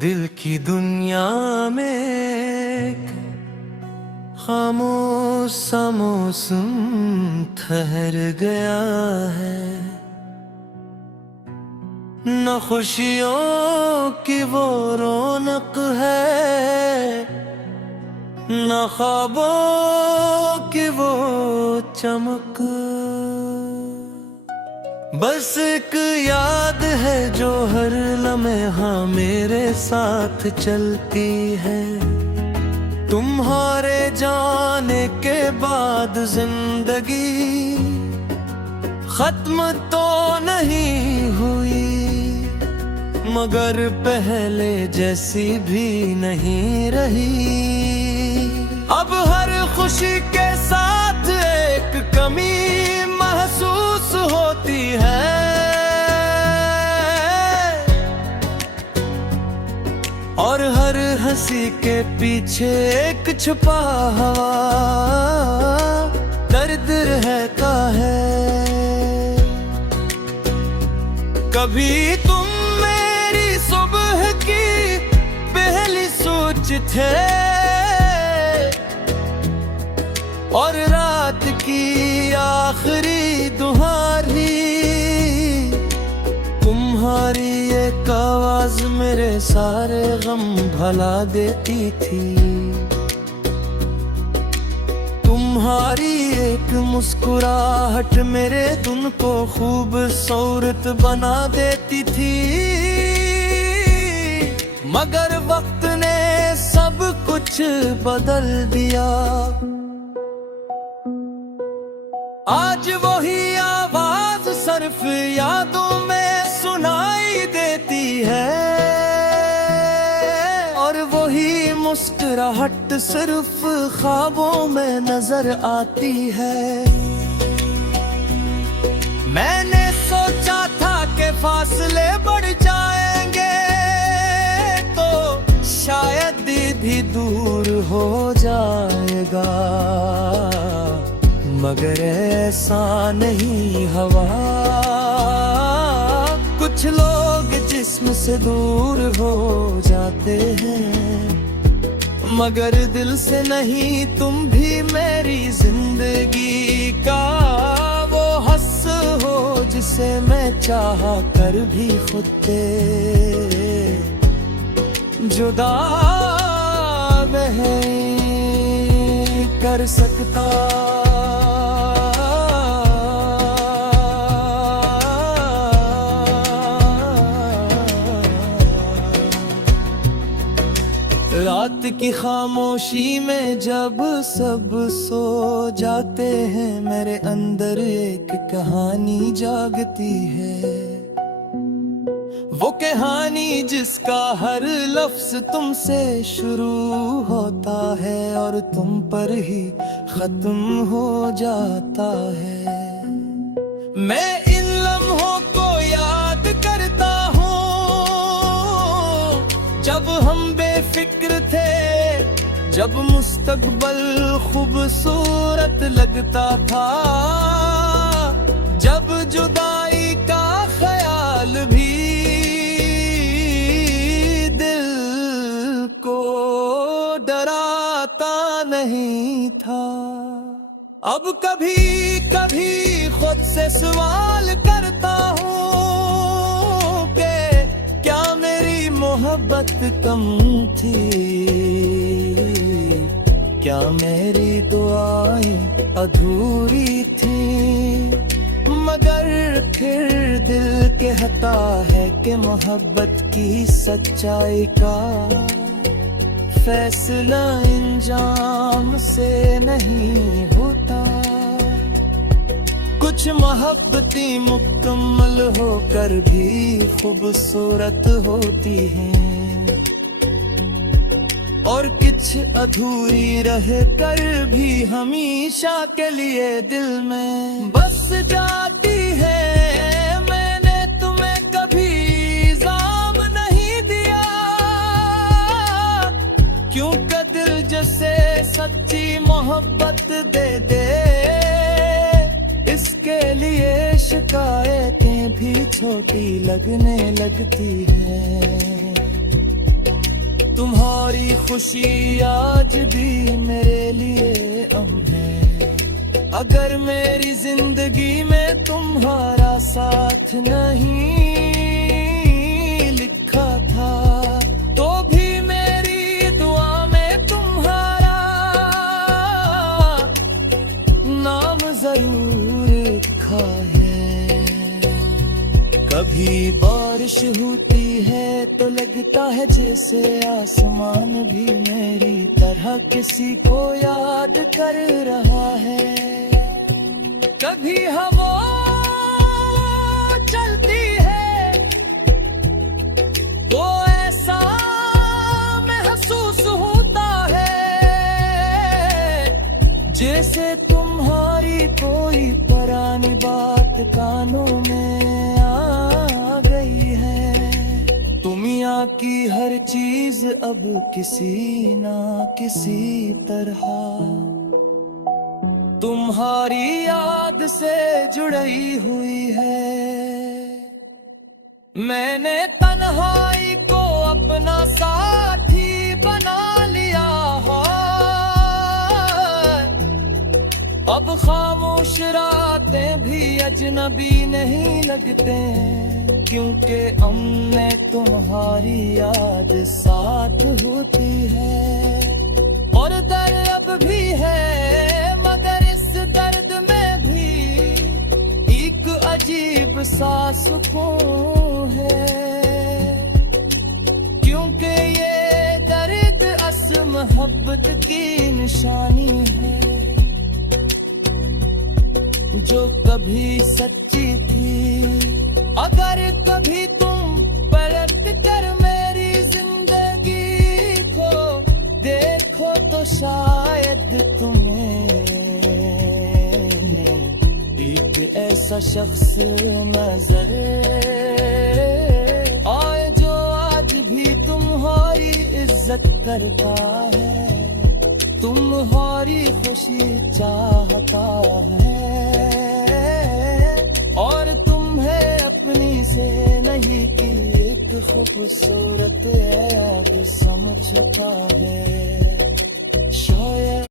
दिल की दुनिया में एक खामोश सा मौसम ठहर गया है। न खुशियों की वो रौनक है, न ख्वाबों की वो चमक। बस एक याद है जो हर लम्हा मेरे साथ चलती है। तुम्हारे जाने के बाद जिंदगी खत्म तो नहीं हुई, मगर पहले जैसी भी नहीं रही। अब हर खुशी के साथ एक कमी महसूस होती है, और हर हंसी के पीछे एक छुपा हुआ दर्द रहता है। कभी तुम मेरी सुबह की पहली सोच थे, और रात की आखिरी दुहारी। तुम्हारी एक आवाज मेरे सारे गम भुला देती थी। तुम्हारी एक मुस्कुराहट मेरे दिन को खूबसूरत बना देती थी। मगर वक्त ने सब कुछ बदल दिया। आज वही आवाज सिर्फ यादों में सुनाई देती है, और वही मुस्कुराहट सिर्फ ख्वाबों में नजर आती है। मैंने सोचा था कि फासले बढ़ जाएंगे तो शायद भी दूर हो जाएगा, मगर ऐसा नहीं हुआ। कुछ लोग जिस्म से दूर हो जाते हैं, मगर दिल से नहीं। तुम भी मेरी जिंदगी का वो हस हो जिसे मैं चाह कर भी खुद से जुदा नहीं कर सकता। रात की खामोशी में जब सब सो जाते हैं, मेरे अंदर एक कहानी जागती है। वो कहानी जिसका हर लफ्ज तुमसे शुरू होता है और तुम पर ही खत्म हो जाता है। मैं इन लम्हों को याद करता हूँ जब हम बेफिक्र थे, जब मुस्तकबल खूबसूरत लगता था, जब जुदाई का ख्याल भी दिल को डराता नहीं था। अब कभी कभी खुद से सवाल करता हूँ कि क्या मेरी मोहब्बत कम थी, क्या मेरी दुआएं अधूरी थी। मगर फिर दिल कहता है कि मोहब्बत की सच्चाई का फैसला इंजाम से नहीं होता। कुछ मोहब्बतें मुकम्मल होकर भी खूबसूरत होती हैं, और कुछ अधूरी रह कर भी हमेशा के लिए दिल में बस जाती है। मैंने तुम्हें कभी जाम नहीं दिया, क्योंकि दिल जैसे सच्ची मोहब्बत दे दे, इसके लिए शिकायतें भी छोटी लगने लगती है। तुम्हारी खुशी आज भी मेरे लिए अम है। अगर मेरी जिंदगी में तुम्हारा साथ नहीं लिखा था, तो भी मेरी दुआ में तुम्हारा नाम जरूर लिखा है। कभी बारिश होती है तो लगता है जैसे आसमान भी मेरी तरह किसी को याद कर रहा है। कभी हवा चलती है तो ऐसा महसूस होता है जैसे तुम्हारी कोई पुरानी बात कानों में आ गई है। दुनिया की हर चीज अब किसी ना किसी तरह तुम्हारी याद से जुड़ी हुई है। मैंने तन्हाई को अपना साथी बना लिया है। अब खामोश रातें भी अजनबी नहीं लगते, क्योंकि हमने तुम्हारी याद साथ होती है। और दर्द अब भी है, मगर इस दर्द में भी एक अजीब सा सुकून है, क्योंकि ये दर्द असल मोहब्बत की निशानी है, जो कभी सच्ची थी। अगर कभी तुम पलट कर मेरी जिंदगी को देखो तो शायद तुम्हें एक ऐसा शख्स नजर आए जो आज भी तुम्हारी इज्जत करता है, तुम्हारी खुशी चाहता है, और तुम्हें अपनी से नहीं की एक खूबसूरत याद समझता है। शायद